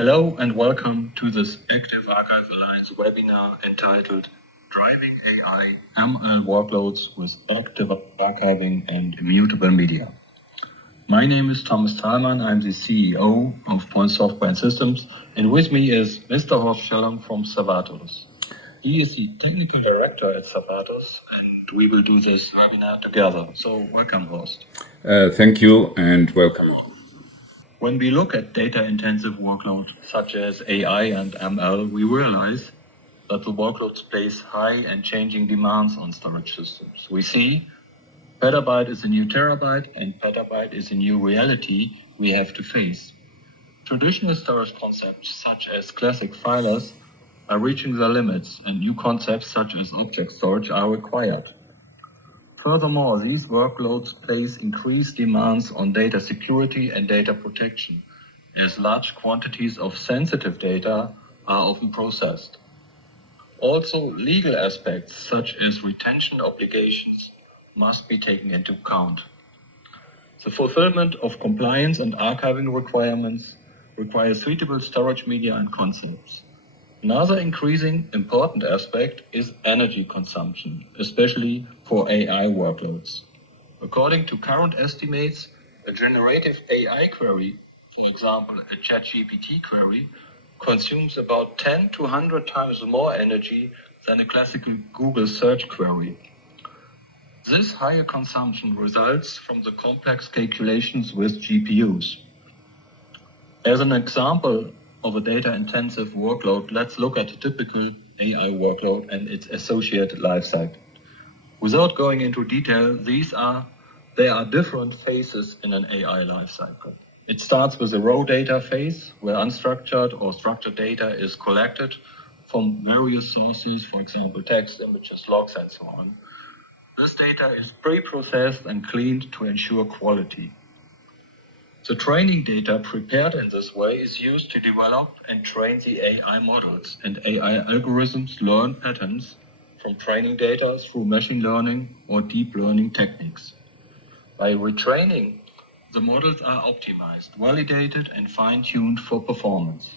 Hello and welcome to this Active Archive Alliance webinar entitled Driving AI ML Workloads with Active Archiving and Immutable Media. My name is Thomas Thalmann. I'm the CEO of PoINT Software and Systems, and with me is Mr. Horst Schellung from Servatus. He is the technical director at Servatus, and we will do this webinar together. So welcome, Horst. Thank you and welcome all. When we look at data-intensive workloads such as AI and ML, we realize that the workloads place high and changing demands on storage systems. We see petabyte is a new terabyte and petabyte is a new reality we have to face. Traditional storage concepts such as classic filers are reaching their limits, and new concepts such as object storage are required. Furthermore, these workloads place increased demands on data security and data protection, as large quantities of sensitive data are often processed. Also, legal aspects such as retention obligations must be taken into account. The fulfillment of compliance and archiving requirements requires suitable storage media and concepts. Another increasing important aspect is energy consumption, especially for AI workloads. According to current estimates, a generative AI query, for example, a ChatGPT query, consumes about 10 to 100 times more energy than a classical Google search query. This higher consumption results from the complex calculations with GPUs. As an example of a data-intensive workload, let's look at a typical AI workload and its associated lifecycle. Without going into detail, there are different phases in an AI lifecycle. It starts with a raw data phase, where unstructured or structured data is collected from various sources, for example, text, images, logs, and so on. This data is pre-processed and cleaned to ensure quality. The training data prepared in this way is used to develop and train the AI models, and AI algorithms learn patterns from training data through machine learning or deep learning techniques. By retraining, the models are optimized, validated, and fine-tuned for performance.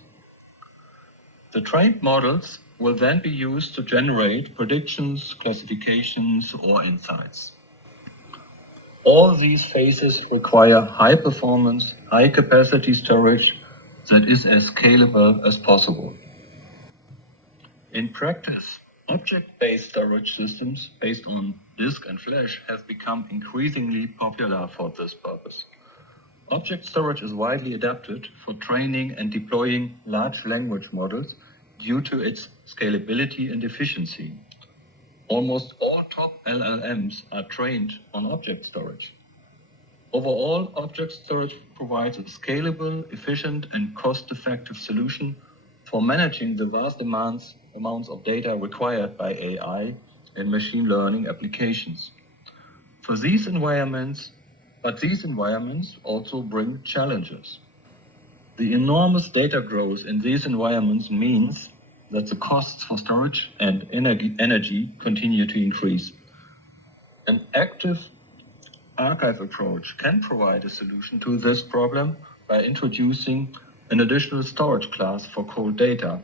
The trained models will then be used to generate predictions, classifications, or insights. All these phases require high performance, high capacity storage that is as scalable as possible. In practice, object-based storage systems based on disk and flash have become increasingly popular for this purpose. Object storage is widely adapted for training and deploying large language models due to its scalability and efficiency. Almost all top LLMs are trained on object storage. Overall, object storage provides a scalable, efficient, and cost-effective solution for managing the vast amounts of data required by AI and machine learning applications. These environments also bring challenges. The enormous data growth in these environments means that the costs for storage and energy continue to increase. An active archive approach can provide a solution to this problem by introducing an additional storage class for cold data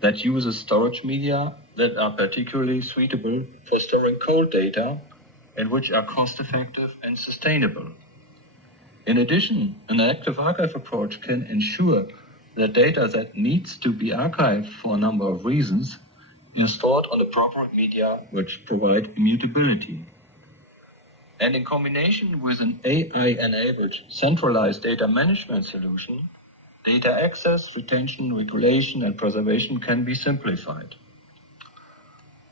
that uses storage media that are particularly suitable for storing cold data and which are cost-effective and sustainable. In addition, an active archive approach can ensure that data that needs to be archived for a number of reasons is stored on appropriate media which provide immutability. And in combination with an AI-enabled centralized data management solution, data access, retention, regulation, and preservation can be simplified.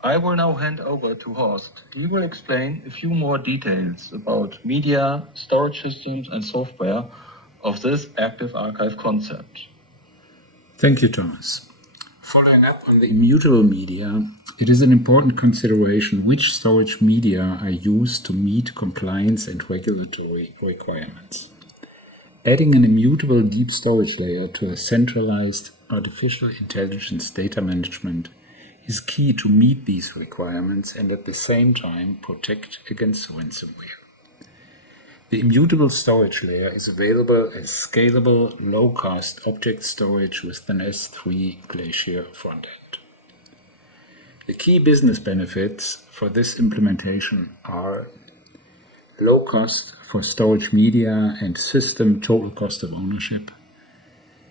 I will now hand over to Horst. He will explain a few more details about media, storage systems, and software of this active archive concept. Thank you, Thomas. Following up on the immutable media, it is an important consideration which storage media are used to meet compliance and regulatory requirements. Adding an immutable deep storage layer to a centralized artificial intelligence data management is key to meet these requirements and at the same time protect against ransomware. The immutable storage layer is available as scalable, low-cost object storage with an S3 Glacier frontend. The key business benefits for this implementation are low cost for storage media and system total cost of ownership,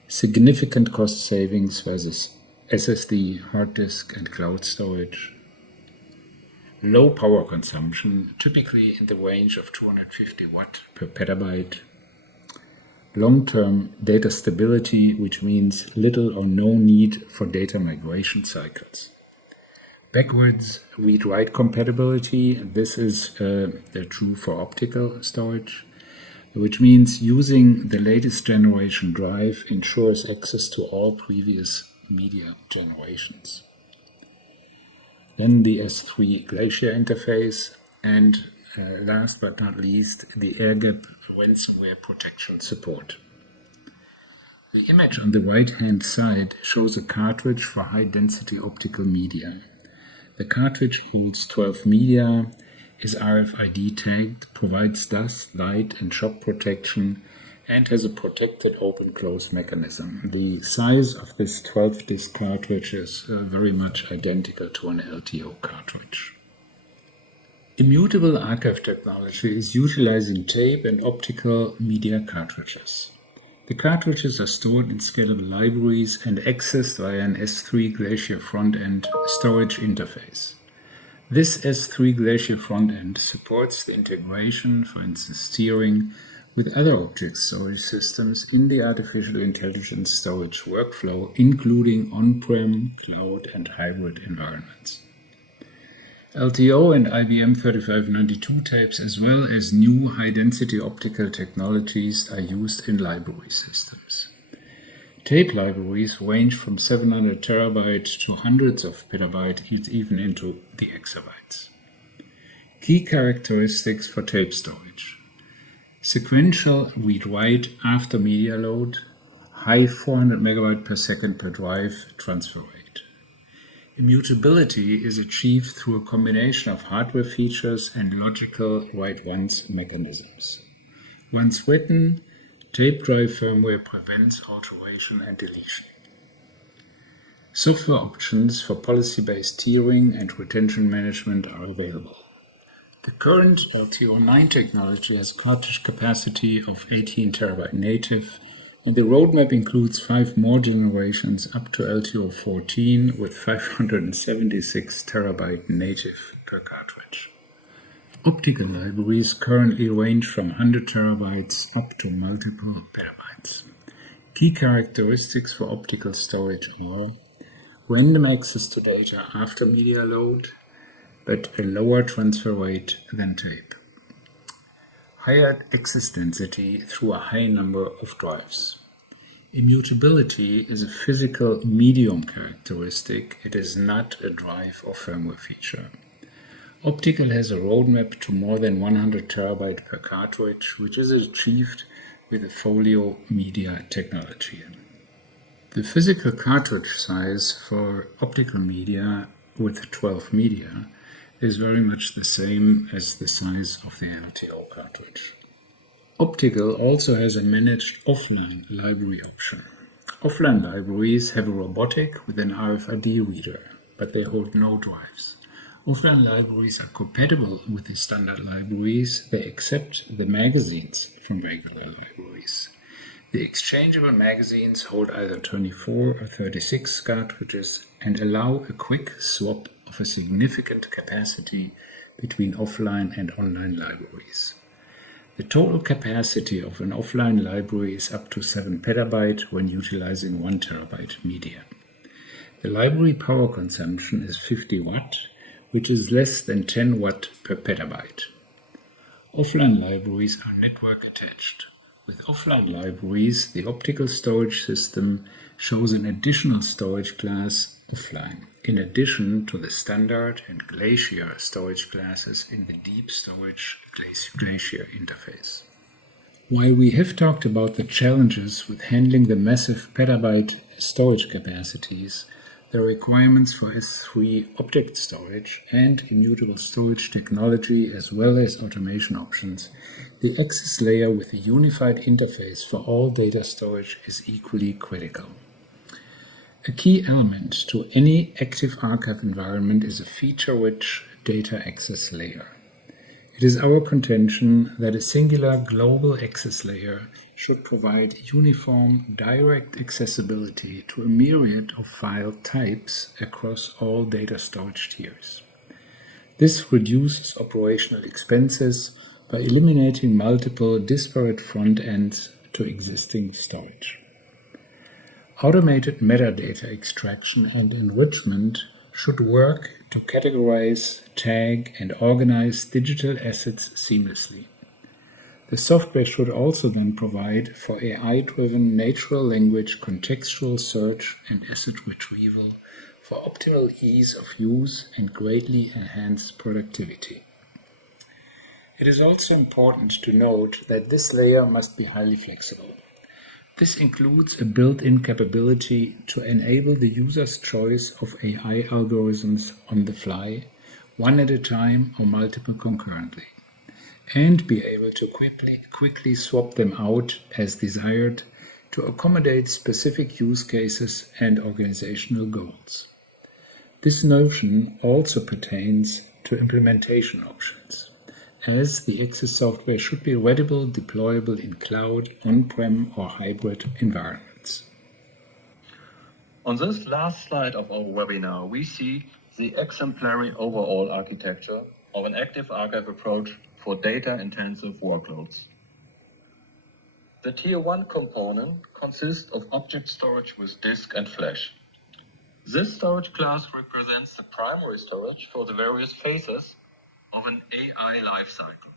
significant cost savings versus SSD, hard disk, and cloud storage, low power consumption, typically in the range of 250 watt per petabyte, long-term data stability, which means little or no need for data migration cycles. Backwards read-write compatibility, this is true for optical storage, which means using the latest generation drive ensures access to all previous media generations. Then the S3 Glacier interface, and last but not least, the air-gap ransomware protection support. The image on the right-hand side shows a cartridge for high-density optical media. The cartridge holds 12 media, is RFID tagged, provides dust, light, and shock protection, and has a protected open-close mechanism. The size of this 12-disc cartridge is very much identical to an LTO cartridge. Immutable archive technology is utilizing tape and optical media cartridges. The cartridges are stored in scalable libraries and accessed via an S3 Glacier front-end storage interface. This S3 Glacier front-end supports the integration, for instance steering, with other object storage systems in the artificial intelligence storage workflow, including on-prem, cloud, and hybrid environments. LTO and IBM 3592 tapes, as well as new high-density optical technologies, are used in library systems. Tape libraries range from 700 terabytes to hundreds of petabytes, even into the exabytes. Key characteristics for tape storage: sequential read-write after media load, high 400 megabyte per second per drive transfer rate. Immutability is achieved through a combination of hardware features and logical write-once mechanisms. Once written, tape drive firmware prevents alteration and deletion. Software options for policy-based tiering and retention management are available. The current LTO9 technology has cartridge capacity of 18 terabyte native, and the roadmap includes 5 more generations up to LTO14 with 576 terabyte native per cartridge. Optical libraries currently range from 100 terabytes up to multiple petabytes. Key characteristics for optical storage are random access to data after media load, but a lower transfer rate than tape. Higher access density through a high number of drives. Immutability is a physical medium characteristic. It is not a drive or firmware feature. Optical has a roadmap to more than 100 terabyte per cartridge, which is achieved with a folio media technology. The physical cartridge size for optical media with 12 media is very much the same as the size of the LTO cartridge. Optical also has a managed offline library option. Offline libraries have a robotic with an RFID reader, but they hold no drives. Offline libraries are compatible with the standard libraries. They accept the magazines from regular libraries. The exchangeable magazines hold either 24 or 36 cartridges and allow a quick swap of a significant capacity between offline and online libraries. The total capacity of an offline library is up to 7 petabyte when utilizing 1 terabyte media. The library power consumption is 50 watt, which is less than 10 watt per petabyte. Offline libraries are network attached. With offline libraries, the optical storage system shows an additional storage class offline, in addition to the standard and Glacier storage classes in the deep storage Glacier interface. While we have talked about the challenges with handling the massive petabyte storage capacities, the requirements for S3 object storage and immutable storage technology, as well as automation options, the access layer with a unified interface for all data storage is equally critical. A key element to any active archive environment is a feature-rich data access layer. It is our contention that a singular global access layer should provide uniform, direct accessibility to a myriad of file types across all data storage tiers. This reduces operational expenses by eliminating multiple disparate front ends to existing storage. Automated metadata extraction and enrichment should work to categorize, tag, and organize digital assets seamlessly. The software should also then provide for AI-driven natural language contextual search and asset retrieval for optimal ease of use and greatly enhance productivity. It is also important to note that this layer must be highly flexible. This includes a built-in capability to enable the user's choice of AI algorithms on the fly, one at a time or multiple concurrently, and be able to quickly swap them out as desired to accommodate specific use cases and organizational goals. This notion also pertains to implementation options, as the access software should be readily deployable in cloud, on-prem, or hybrid environments. On this last slide of our webinar, we see the exemplary overall architecture of an active archive approach for data-intensive workloads. The Tier 1 component consists of object storage with disk and flash. This storage class represents the primary storage for the various phases of an AI lifecycle.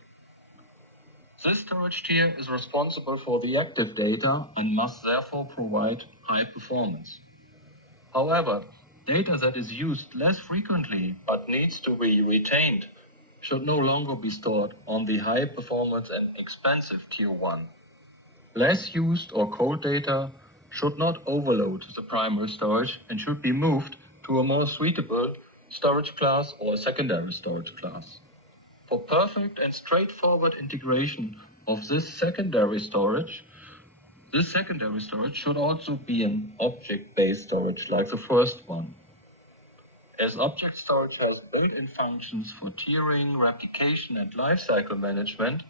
This storage tier is responsible for the active data and must therefore provide high performance. However, data that is used less frequently but needs to be retained should no longer be stored on the high performance and expensive Tier 1. Less used or cold data should not overload the primary storage and should be moved to a more suitable storage class or a secondary storage class. For perfect and straightforward integration of this secondary storage should also be an object-based storage like the first one. As object storage has built-in functions for tiering, replication, and lifecycle management,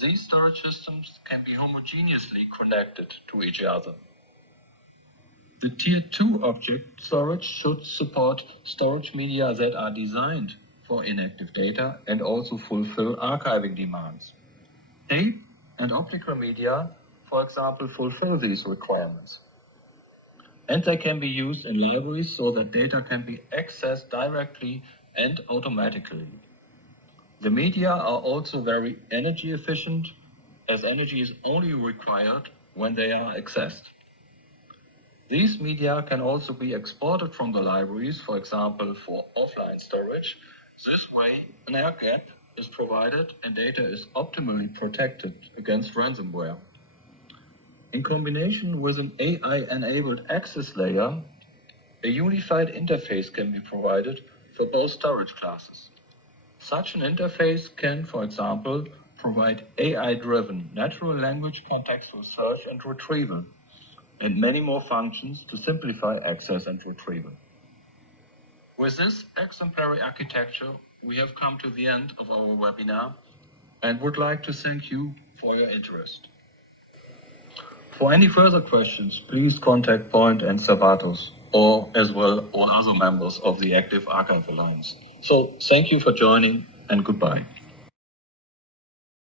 these storage systems can be homogeneously connected to each other. The Tier 2 object storage should support storage media that are designed for inactive data and also fulfill archiving demands. Tape and optical media, for example, fulfill these requirements. And they can be used in libraries so that data can be accessed directly and automatically. The media are also very energy efficient, as energy is only required when they are accessed. These media can also be exported from the libraries, for example, for offline storage. This way, an air gap is provided and data is optimally protected against ransomware. In combination with an AI-enabled access layer, a unified interface can be provided for both storage classes. Such an interface can, for example, provide AI-driven natural language contextual search and retrieval, and many more functions to simplify access and retrieval. With this exemplary architecture, we have come to the end of our webinar and would like to thank you for your interest. For any further questions, please contact PoINT and Servatos, or as well all other members of the Active Archive Alliance. So thank you for joining and goodbye.